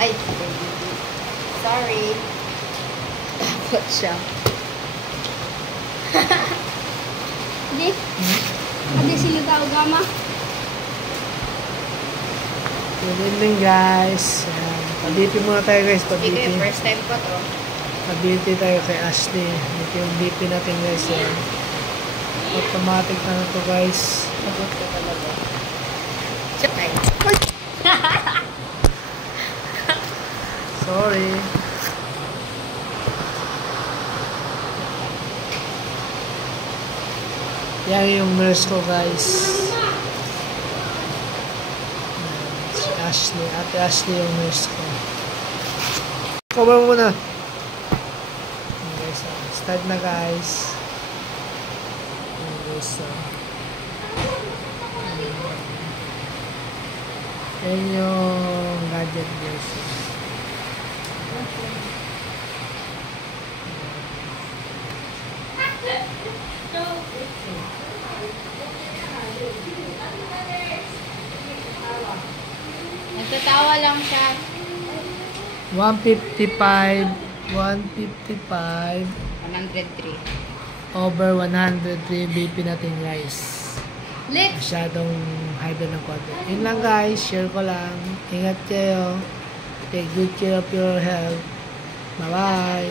Ay, sorry. Dapat siya. Hindi. Adi sinutao gama. Good evening guys. Pa-BP muna tayo guys. Sige, Pa-BP. first time ko to. Pa-BP tayo kay Ashley. Ito yung BP natin guys. Yan. Automatic na na to guys. Sagot ko talaga. Ay. Sorry. Yan yung nurse ko guys. Si Ashley. Ate Ashley yung nurse ko. Cover mo muna. Yan guys. Start na guys. Yan guys. Yan yung gadget guys. Nagtatawa lang siya. 155 103. over 103 BP natin guys. Lit! Masyadong high blood ng konti. Yun lang guys, share ko lang. Ingat kayo. Take good care of your health. Bye bye.